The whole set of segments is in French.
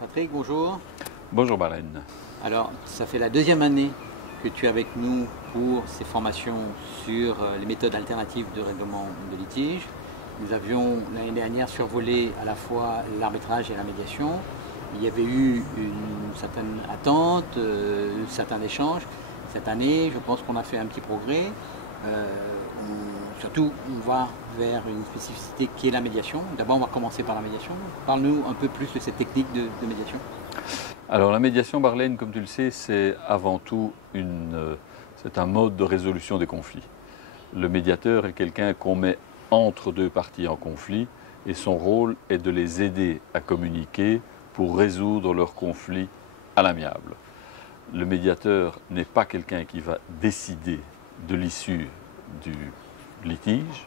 Patrick, bonjour. Bonjour Barlène. Alors, ça fait la deuxième année que tu es avec nous pour ces formations sur les méthodes alternatives de règlement de litige. Nous avions l'année dernière survolé à la fois l'arbitrage et la médiation. Il y avait eu une certaine attente, certains échanges. Cette année, je pense qu'on a fait un petit progrès. Surtout, on va vers une spécificité qui est la médiation. D'abord, on va commencer par la médiation. Parle-nous un peu plus de cette technique de médiation. Alors la médiation, Barlène, comme tu le sais, c'est avant tout c'est un mode de résolution des conflits. Le médiateur est quelqu'un qu'on met entre deux parties en conflit et son rôle est de les aider à communiquer pour résoudre leurs conflits à l'amiable. Le médiateur n'est pas quelqu'un qui va décider de l'issue du litige,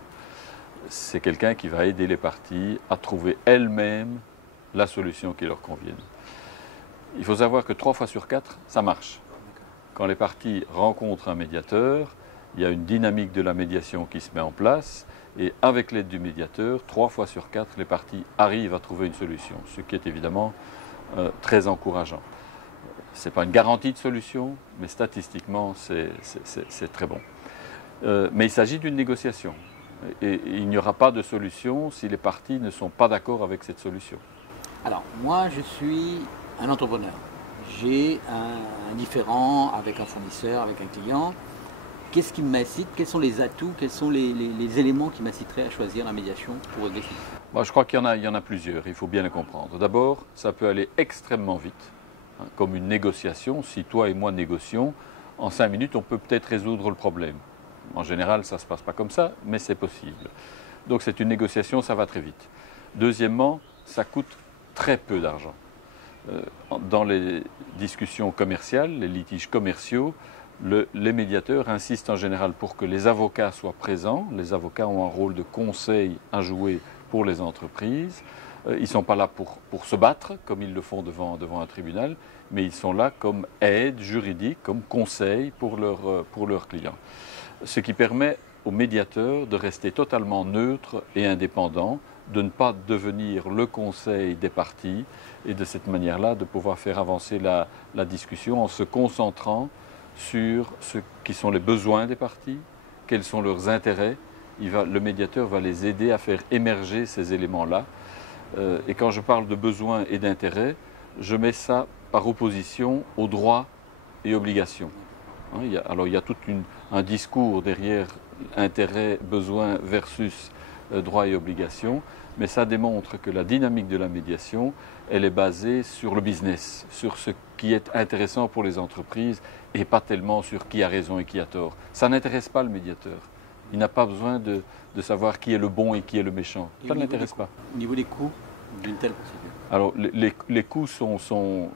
c'est quelqu'un qui va aider les parties à trouver elles-mêmes la solution qui leur convienne. Il faut savoir que 3 fois sur 4, ça marche. Quand les parties rencontrent un médiateur, il y a une dynamique de la médiation qui se met en place et avec l'aide du médiateur, 3 fois sur 4, les parties arrivent à trouver une solution, ce qui est évidemment très encourageant. Ce n'est pas une garantie de solution, mais statistiquement, c'est très bon. Mais il s'agit d'une négociation. Et il n'y aura pas de solution si les parties ne sont pas d'accord avec cette solution. Alors, moi, je suis un entrepreneur. J'ai un différend avec un fournisseur, avec un client. Qu'est-ce qui m'incite? Quels sont les atouts? Quels sont les éléments qui m'inciteraient à choisir la médiation pour régler ça? Moi, je crois qu'il y en a plusieurs, il faut bien les comprendre. D'abord, ça peut aller extrêmement vite, hein, comme une négociation. Si toi et moi négocions, en 5 minutes, on peut peut-être résoudre le problème. En général, ça ne se passe pas comme ça, mais c'est possible. Donc c'est une négociation, ça va très vite. Deuxièmement, ça coûte très peu d'argent. Dans les discussions commerciales, les litiges commerciaux, les médiateurs insistent en général pour que les avocats soient présents. Les avocats ont un rôle de conseil à jouer pour les entreprises. Ils ne sont pas là pour se battre, comme ils le font devant un tribunal, mais ils sont là comme aide juridique, comme conseil pour leurs clients. Ce qui permet aux médiateurs de rester totalement neutres et indépendants, de ne pas devenir le conseil des parties et de cette manière-là de pouvoir faire avancer la discussion en se concentrant sur ce qui sont les besoins des parties, quels sont leurs intérêts. Le médiateur va les aider à faire émerger ces éléments-là. Et quand je parle de besoins et d'intérêts, je mets ça par opposition aux droits et obligations. Alors il y a tout un discours derrière intérêt, besoin versus droits et obligations, mais ça démontre que la dynamique de la médiation, elle est basée sur le business, sur ce qui est intéressant pour les entreprises et pas tellement sur qui a raison et qui a tort. Ça n'intéresse pas le médiateur. Il n'a pas besoin de savoir qui est le bon et qui est le méchant. Ça ne l'intéresse pas. Au niveau des coûts d'une telle procédure? Alors les coûts sont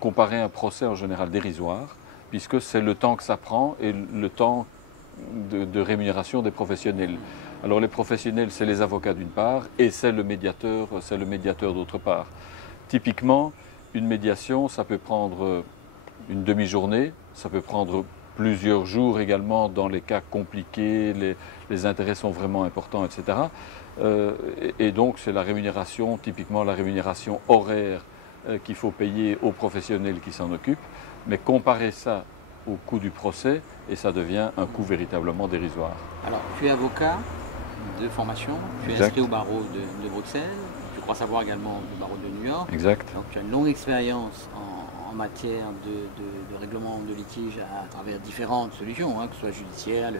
comparés à un procès en général dérisoires, puisque c'est le temps que ça prend et le temps de rémunération des professionnels. Alors les professionnels, c'est les avocats d'une part et c'est le médiateur d'autre part. Typiquement, une médiation, ça peut prendre une demi-journée, ça peut prendre plusieurs jours également dans les cas compliqués, les intérêts sont vraiment importants, etc. Et donc c'est la rémunération, typiquement la rémunération horaire qu'il faut payer aux professionnels qui s'en occupent. Mais comparer ça au coût du procès, et ça devient un coût véritablement dérisoire. Alors, tu es avocat de formation, tu es inscrit au barreau de Bruxelles, je crois savoir également le barreau de New York. Exact. Donc, tu as une longue expérience en matière de règlement de litige à travers différentes solutions, que ce soit judiciaire,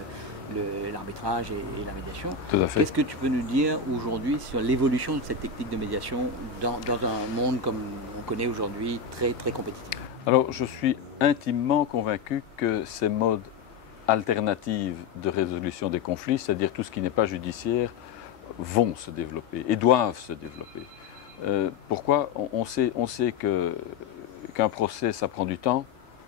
l'arbitrage et la médiation. Tout à fait. Qu'est-ce que tu peux nous dire aujourd'hui sur l'évolution de cette technique de médiation dans un monde comme on connaît aujourd'hui, très, très compétitif? Alors, je suis intimement convaincu que ces modes alternatifs de résolution des conflits, c'est-à-dire tout ce qui n'est pas judiciaire, vont se développer et doivent se développer. Pourquoi? On sait qu'un procès, ça prend du temps,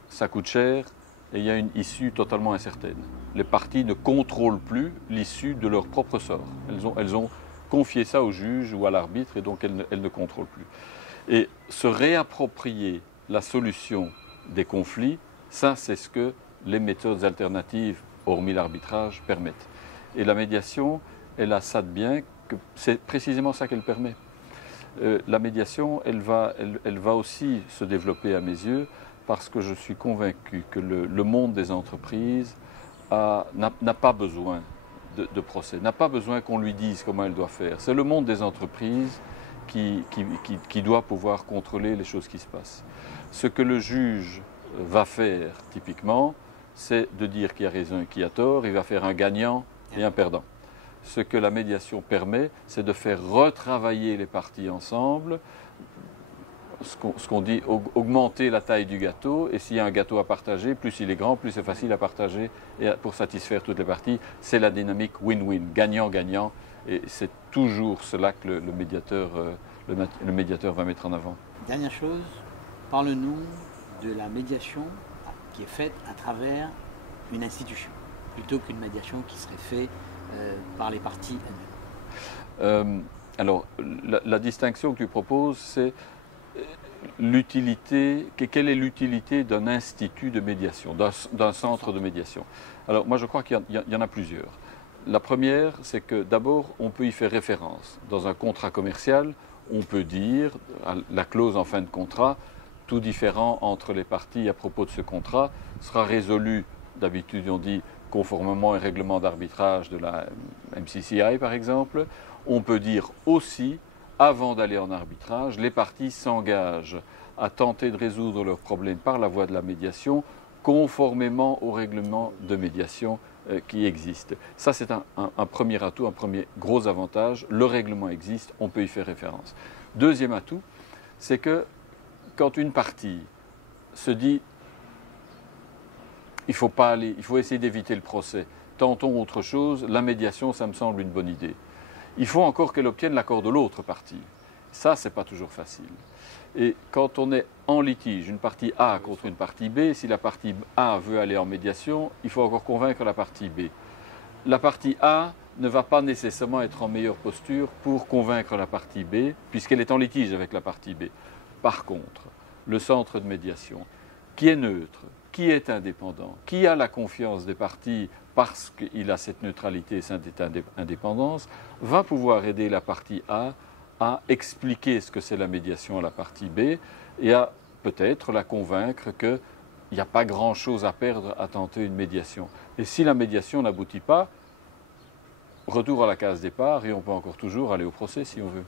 ça coûte cher et il y a une issue totalement incertaine. Les parties ne contrôlent plus l'issue de leur propre sort. Elles ont confié ça au juge ou à l'arbitre et donc elles ne contrôlent plus. Et se réapproprier la solution des conflits, ça c'est ce que les méthodes alternatives, hormis l'arbitrage, permettent. Et la médiation, elle a ça de bien que c'est précisément ça qu'elle permet. La médiation, elle va aussi se développer à mes yeux parce que je suis convaincu que le monde des entreprises n'a pas besoin de procès, n'a pas besoin qu'on lui dise comment elle doit faire. C'est le monde des entreprises qui doit pouvoir contrôler les choses qui se passent. Ce que le juge va faire typiquement, c'est de dire qui a raison et qui a tort. Il va faire un gagnant et un perdant. Ce que la médiation permet, c'est de faire retravailler les parties ensemble, ce qu'on dit augmenter la taille du gâteau, et s'il y a un gâteau à partager, plus il est grand, plus c'est facile à partager et pour satisfaire toutes les parties. C'est la dynamique win-win, gagnant-gagnant, et c'est toujours cela que le médiateur va mettre en avant. Dernière chose, parle-nous de la médiation qui est faite à travers une institution, plutôt qu'une médiation qui serait faite par les parties elles-mêmes. Alors, la distinction que tu proposes, c'est l'utilité, quelle est l'utilité d'un institut de médiation, d'un centre de médiation. Alors, moi, je crois qu'il y en a plusieurs. La première, c'est que d'abord, on peut y faire référence. Dans un contrat commercial, on peut dire, la clause en fin de contrat, tout différent entre les parties à propos de ce contrat sera résolu, d'habitude on dit, conformément au règlement d'arbitrage de la MCCI par exemple. On peut dire aussi, avant d'aller en arbitrage, les parties s'engagent à tenter de résoudre leurs problèmes par la voie de la médiation, conformément au règlement de médiation qui existe. Ça, c'est un premier atout, un premier gros avantage. Le règlement existe, on peut y faire référence. Deuxième atout, c'est que quand une partie se dit il faut essayer d'éviter le procès, tentons autre chose, la médiation, ça me semble une bonne idée. Il faut encore qu'elle obtienne l'accord de l'autre partie. Ça, ce n'est pas toujours facile. Et quand on est en litige, une partie A contre une partie B, si la partie A veut aller en médiation, il faut encore convaincre la partie B. La partie A ne va pas nécessairement être en meilleure posture pour convaincre la partie B, puisqu'elle est en litige avec la partie B. Par contre, le centre de médiation, qui est neutre, qui est indépendant, qui a la confiance des parties parce qu'il a cette neutralité et cette indépendance, va pouvoir aider la partie A à expliquer ce que c'est la médiation à la partie B et à peut-être la convaincre qu'il n'y a pas grand-chose à perdre à tenter une médiation. Et si la médiation n'aboutit pas, retour à la case départ et on peut encore toujours aller au procès si on veut.